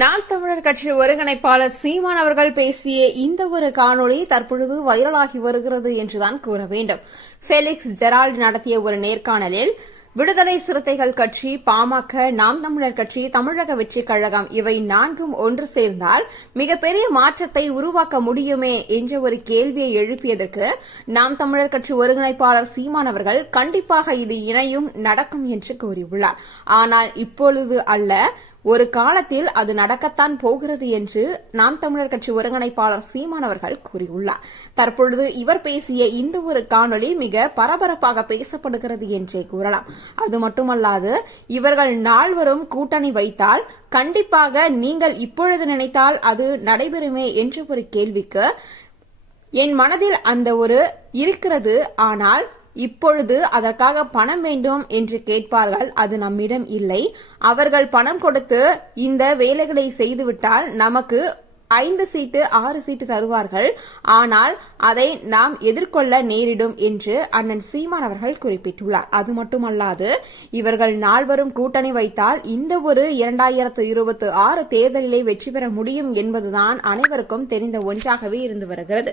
நாம் தமிழர் கட்சி ஒருங்கிணைப்பாளர் சீமான் அவர்கள் பேசிய இந்த ஒரு காணொளி தற்பொழுது வைரலாகி வருகிறது என்றுதான் கூற வேண்டும். ஃபெலிக்ஸ் ஜெரால்ட் நடத்திய ஒரு நேர்காணலில் விடுதலை சிறுத்தைகள் கட்சி பாமக நாம் தமிழர் கட்சி தமிழக வெற்றிக் கழகம் இவை நான்கும் ஒன்று சேர்ந்தால் மிகப்பெரிய மாற்றத்தை உருவாக்க முடியுமே என்ற ஒரு கேள்வியை எழுப்பியதற்கு நாம் தமிழர் கட்சி ஒருங்கிணைப்பாளர் சீமான் அவர்கள் கண்டிப்பாக இது இணையும் நடக்கும் என்று கூறியுள்ளார். ஆனால் இப்பொழுது அல்ல ஒரு காலத்தில் அது நடக்கத்தான் போகிறது என்று நாம் தமிழர் கட்சி ஒருங்கிணைப்பாளர் சீமான் அவர்கள் கூறியுள்ளார். தற்பொழுது இவர் பேசிய இந்த ஒரு காணொளி மிக பரபரப்பாக பேசப்படுகிறது என்றே கூறலாம். அது மட்டுமல்லாது இவர்கள் நால்வரும் கூட்டணி வைத்தால் கண்டிப்பாக நீங்கள் இப்பொழுது நினைத்தால் அது நடைபெறுமே என்ற ஒரு கேள்விக்கு என் மனதில் அந்த ஒரு இருக்கிறது. ஆனால் இப்பொழுது அதற்காக பணம் வேண்டும் என்று கேட்பார்கள் அது நம்மிடம் இல்லை. அவர்கள் பணம் கொடுத்து இந்த வேலைகளை செய்துவிட்டால் நமக்கு ஐந்து சீட்டு ஆறு சீட்டு தருவார்கள். ஆனால் அதை நாம் எதிர்கொள்ள நேரிடும் என்று அண்ணன் சீமான் அவர்கள் குறிப்பிட்டுள்ளார். அது மட்டுமல்லாது இவர்கள் நால்வரும் கூட்டணி வைத்தால் இந்த ஒரு இரண்டாயிரத்து இருபத்தி ஆறு தேர்தலிலே வெற்றி பெற முடியும் என்பதுதான் அனைவருக்கும் தெரிந்த ஒன்றாகவே இருந்து வருகிறது.